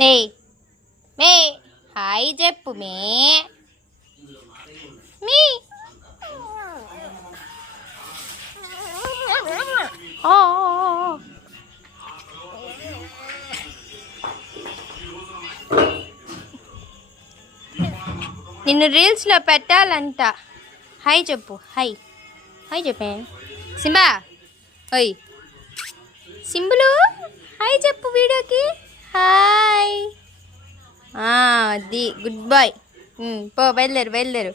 మే మే hi చెప్పు మే మీ ఓ నిన్ను రీల్స్లో పెట్టాలంట. హాయ్ చెప్పు. హాయ్ హాయ్ చెప్పే సింబా. ఓయ్ సింబులు హాయ్ చెప్పు వీడియోకి. హాయ్ అది గుడ్ బాయ్. పో బయలుదేరు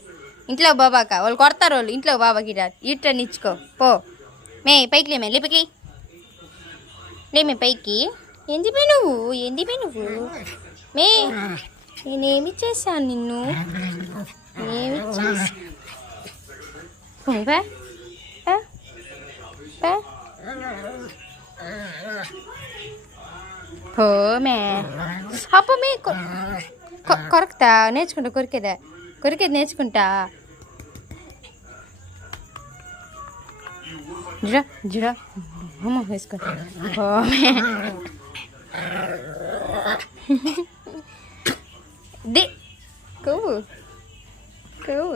ఇంట్లో బాబాక వాళ్ళు కొడతారు. వాళ్ళు ఇంట్లో బాబాకి ఈటని ఇచ్చుకో పో. మే పైకి లేమే లేపకి లేమే పైకి. ఏంది నువ్వు మే నేనేమి చేశాను నిన్ను? ఏమి చేసా మే అప్ప మే కొరకుతా నేర్చుకుంటా. కొరికేది నేర్చుకుంటా. జురా అమ్మ వేసుకో. దే కొవ్వు కొవ్వు